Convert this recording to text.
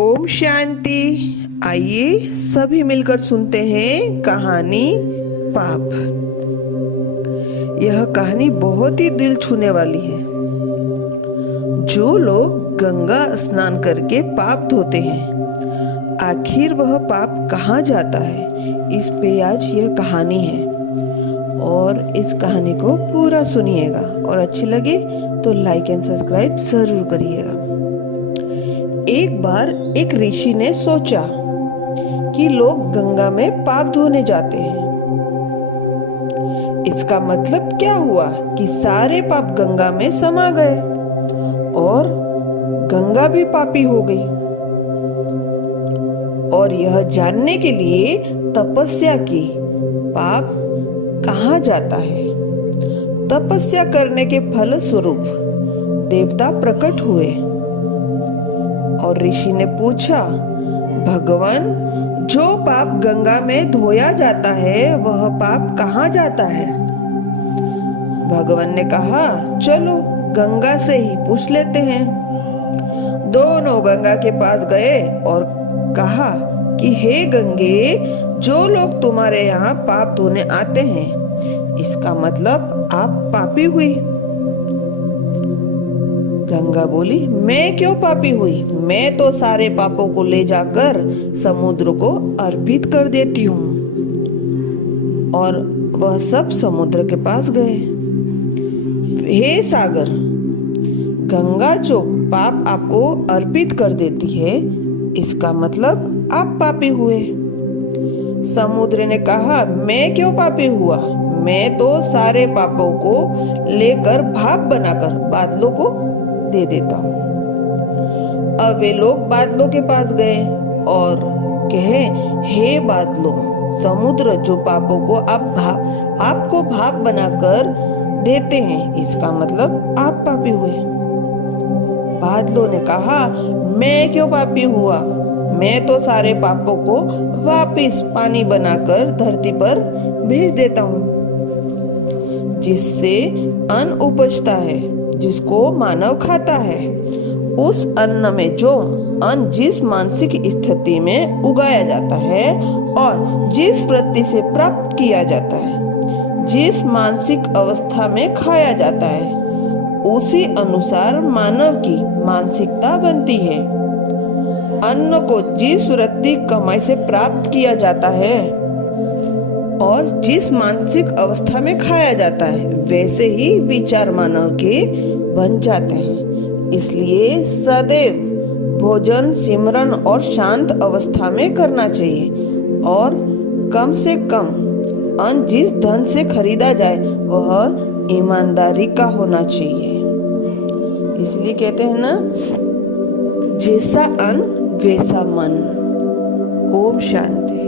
ओम शांति। आइए सभी मिलकर सुनते हैं कहानी पाप। यह कहानी बहुत ही दिल छूने वाली है। जो लोग गंगा स्नान करके पाप धोते हैं, आखिर वह पाप कहाँ जाता है, इस पे आज यह कहानी है। और इस कहानी को पूरा सुनिएगा और अच्छी लगे तो लाइक एंड सब्सक्राइब जरूर करिएगा। एक बार एक ऋषि ने सोचा कि लोग गंगा में पाप धोने जाते हैं। इसका मतलब क्या हुआ कि सारे पाप गंगा में समा गए और गंगा भी पापी हो गई। और यह जानने के लिए तपस्या की पाप कहाँ जाता है। तपस्या करने के फल स्वरूप देवता प्रकट हुए और ऋषि ने पूछा, भगवान, जो पाप गंगा में धोया जाता है वह पाप कहाँ जाता है? भगवान ने कहा, चलो गंगा से ही पूछ लेते हैं। दोनों गंगा के पास गए और कहा कि हे गंगे, जो लोग तुम्हारे यहाँ पाप धोने आते हैं, इसका मतलब आप पापी हुई। गंगा बोली, मैं क्यों पापी हुई? मैं तो सारे पापों को ले जाकर समुद्र को अर्पित कर देती हूँ। और वह सब समुद्र के पास गए। हे सागर, गंगा जो पाप आपको अर्पित कर देती है, इसका मतलब आप पापी हुए। समुद्र ने कहा, मैं क्यों पापी हुआ? मैं तो सारे पापों को लेकर भाप बनाकर बादलों को दे देता हूँ। अब वे लोग बादलों के पास गए और कहे, हे बादलों, समुद्र जो पापों को आपको भाप बनाकर देते हैं, इसका मतलब आप पापी हुए। बादलों ने कहा, मैं क्यों पापी हुआ? मैं तो सारे पापों को वापिस पानी बनाकर धरती पर भेज देता हूँ, जिससे अन्न उपजता है, जिसको मानव खाता है। उस अन्न में जो अन्न जिस मानसिक स्थिति में उगाया जाता है और जिस वृत्ति से प्राप्त किया जाता है, जिस मानसिक अवस्था में खाया जाता है, उसी अनुसार मानव की मानसिकता बनती है। अन्न को जिस वृत्ति कमाई से प्राप्त किया जाता है और जिस मानसिक अवस्था में खाया जाता है, वैसे ही विचार मानव के बन जाते हैं। इसलिए सदैव भोजन, सिमरन और शांत अवस्था में करना चाहिए और कम से कम अन्न जिस धन से खरीदा जाए वह ईमानदारी का होना चाहिए। इसलिए कहते हैं ना, जैसा अन्न वैसा मन। ओम शांति।